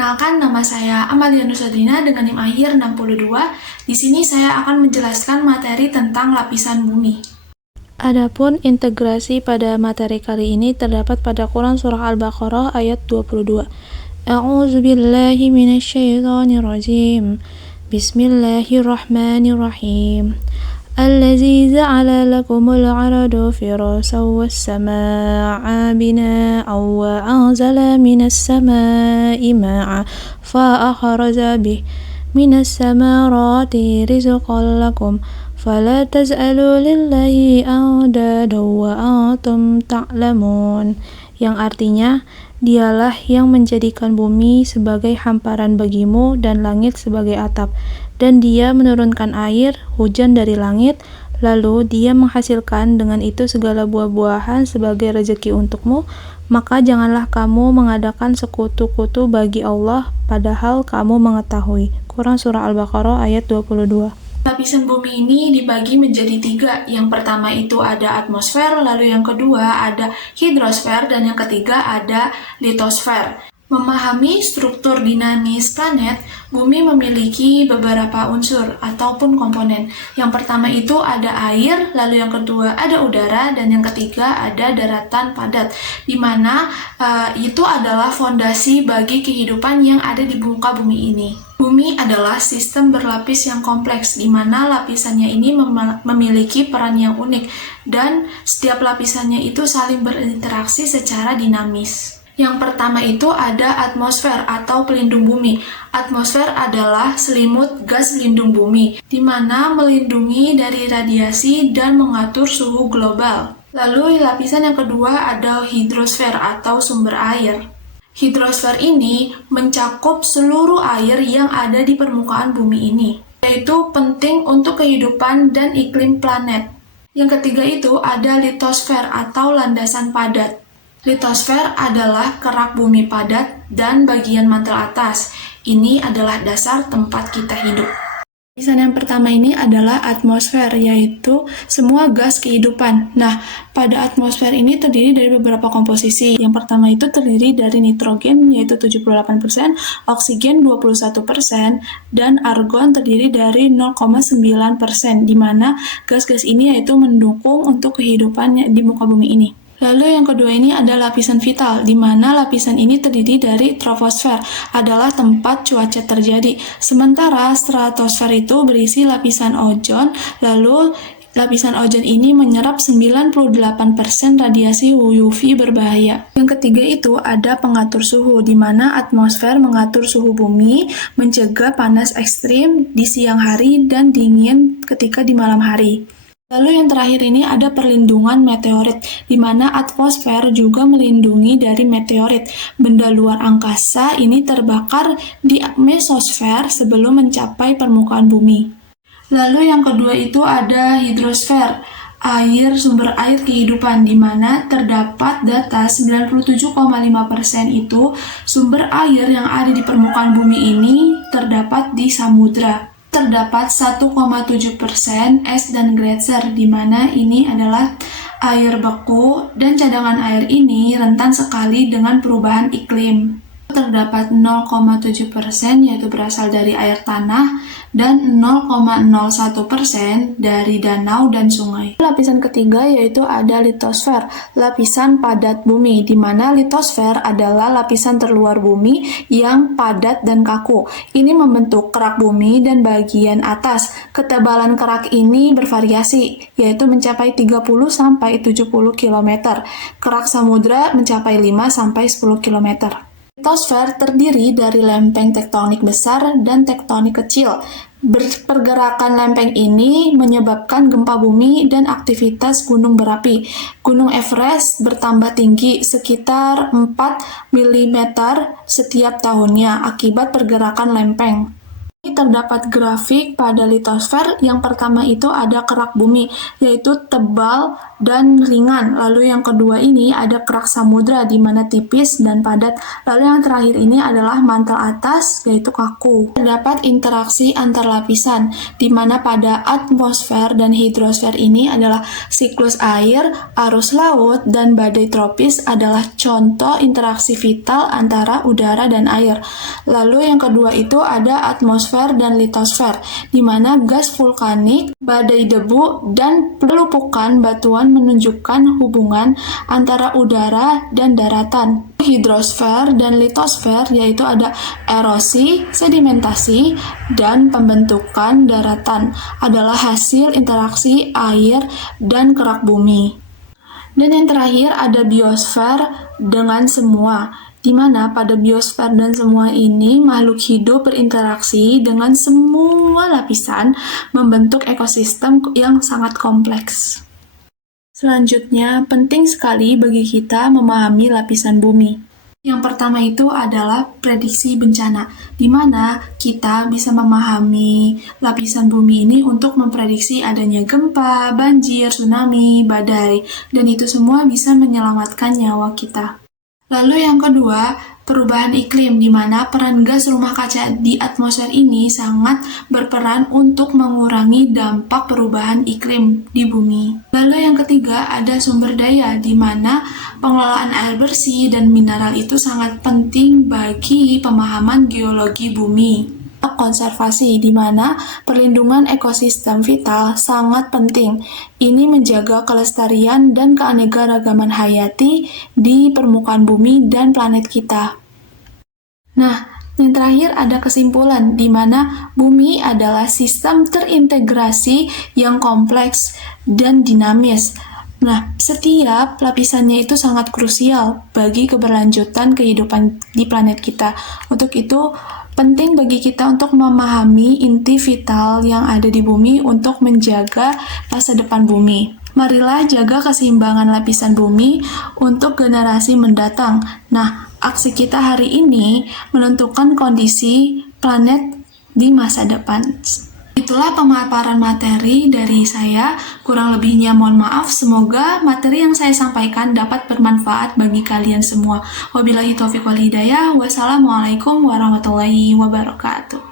Perkenalkan, nama saya Amalia Nusadrina dengan NIM akhir 62. Di sini saya akan menjelaskan materi tentang lapisan bumi. Adapun integrasi pada materi kali ini terdapat pada Quran Surah Al-Baqarah ayat 22. A'udzubillahi minasyaitonirrajim. Bismillahirrahmanirrahim. Allazi ja'ala lakumul arda firasan was samaa'a bina'an wa anzala minas samaa'i ma'a fa akhraja bihi minas samarati rizqan lakum fala tas'alu lillahi andada wa antum ta'lamun, yang artinya dialah yang menjadikan bumi sebagai hamparan bagimu dan langit sebagai atap, dan dia menurunkan air, hujan dari langit, lalu dia menghasilkan dengan itu segala buah-buahan sebagai rezeki untukmu, maka janganlah kamu mengadakan sekutu-kutu bagi Allah padahal kamu mengetahui. Quran Surah Al-Baqarah ayat 22. Lapisan bumi ini dibagi menjadi 3. Yang pertama itu ada atmosfer, lalu yang kedua ada hidrosfer, dan yang ketiga ada litosfer. Memahami struktur dinamis planet, bumi memiliki beberapa unsur ataupun komponen. Yang pertama itu ada air, lalu yang kedua ada udara, dan yang ketiga ada daratan padat, di mana itu adalah fondasi bagi kehidupan yang ada di muka bumi ini. Bumi adalah sistem berlapis yang kompleks, di mana lapisannya ini memiliki peran yang unik, dan setiap lapisannya itu saling berinteraksi secara dinamis. Yang pertama itu ada atmosfer atau pelindung bumi. Atmosfer adalah selimut gas pelindung bumi, di mana melindungi dari radiasi dan mengatur suhu global. Lalu lapisan yang kedua ada hidrosfer atau sumber air. Hidrosfer ini mencakup seluruh air yang ada di permukaan bumi ini, yaitu penting untuk kehidupan dan iklim planet. Yang ketiga itu ada litosfer atau landasan padat. Litosfer adalah kerak bumi padat dan bagian mantel atas. Ini adalah dasar tempat kita hidup. Lapisan yang pertama ini adalah atmosfer, yaitu semua gas kehidupan. Nah, pada atmosfer ini terdiri dari beberapa komposisi. Yang pertama itu terdiri dari nitrogen, yaitu 78%, oksigen 21%, dan argon terdiri dari 0,9%, di mana gas-gas ini yaitu mendukung untuk kehidupan di muka bumi ini. Lalu yang kedua ini ada lapisan vital, di mana lapisan ini terdiri dari troposfer, adalah tempat cuaca terjadi. Sementara stratosfer itu berisi lapisan ozon, lalu lapisan ozon ini menyerap 98% radiasi UV berbahaya. Yang ketiga itu ada pengatur suhu, di mana atmosfer mengatur suhu bumi, mencegah panas ekstrim di siang hari dan dingin ketika di malam hari. Lalu yang terakhir ini ada perlindungan meteorit, di mana atmosfer juga melindungi dari meteorit. Benda luar angkasa ini terbakar di mesosfer sebelum mencapai permukaan bumi. Lalu yang kedua itu ada hidrosfer, sumber air kehidupan, di mana terdapat data 97,5% itu sumber air yang ada di permukaan bumi ini terdapat di samudra. Terdapat 1,7% es dan gletser, di mana ini adalah air beku, dan cadangan air ini rentan sekali dengan perubahan iklim. Terdapat 0,7% yaitu berasal dari air tanah, dan 0,01% dari danau dan sungai. Lapisan ketiga yaitu ada litosfer, lapisan padat bumi, di mana litosfer adalah lapisan terluar bumi yang padat dan kaku. Ini membentuk kerak bumi dan bagian atas. Ketebalan kerak ini bervariasi, yaitu mencapai 30-70 km. Kerak samudra mencapai 5-10 km. Litosfer terdiri dari lempeng tektonik besar dan tektonik kecil. Pergerakan lempeng ini menyebabkan gempa bumi dan aktivitas gunung berapi. Gunung Everest bertambah tinggi sekitar 4 mm setiap tahunnya akibat pergerakan lempeng. Ini terdapat grafik pada litosfer. Yang pertama itu ada kerak bumi, yaitu tebal dan ringan. Lalu yang kedua ini ada kerak samudra di mana tipis dan padat. Lalu yang terakhir ini adalah mantel atas yaitu kaku. Terdapat interaksi antar lapisan di mana pada atmosfer dan hidrosfer ini adalah siklus air, arus laut, dan badai tropis adalah contoh interaksi vital antara udara dan air. Lalu yang kedua itu ada atmosfer dan litosfer di mana gas vulkanik, badai debu, dan pelupukan batuan menunjukkan hubungan antara udara dan daratan. Hidrosfer dan litosfer yaitu ada erosi, sedimentasi, dan pembentukan daratan adalah hasil interaksi air dan kerak bumi. Dan yang terakhir ada biosfer dengan semua, di mana pada biosfer dan semua ini makhluk hidup berinteraksi dengan semua lapisan membentuk ekosistem yang sangat kompleks. Selanjutnya, penting sekali bagi kita memahami lapisan bumi. Yang pertama itu adalah prediksi bencana, di mana kita bisa memahami lapisan bumi ini untuk memprediksi adanya gempa, banjir, tsunami, badai, dan itu semua bisa menyelamatkan nyawa kita. Lalu yang kedua, perubahan iklim, di mana peran gas rumah kaca di atmosfer ini sangat berperan untuk mengurangi dampak perubahan iklim di bumi. Lalu yang ketiga, ada sumber daya, di mana pengelolaan air bersih dan mineral itu sangat penting bagi pemahaman geologi bumi. Konservasi, di mana perlindungan ekosistem vital sangat penting. Ini menjaga kelestarian dan keanekaragaman hayati di permukaan bumi dan planet kita. Nah, yang terakhir ada kesimpulan, di mana bumi adalah sistem terintegrasi yang kompleks dan dinamis. Nah, setiap lapisannya itu sangat krusial bagi keberlanjutan kehidupan di planet kita. Untuk itu, penting bagi kita untuk memahami inti vital yang ada di bumi untuk menjaga masa depan bumi. Marilah jaga keseimbangan lapisan bumi untuk generasi mendatang. Nah, aksi kita hari ini menentukan kondisi planet di masa depan. Itulah pemaparan materi dari saya, kurang lebihnya mohon maaf. Semoga materi yang saya sampaikan dapat bermanfaat bagi kalian semua. Wabillahi taufiq wal hidayah. Wassalamualaikum warahmatullahi wabarakatuh.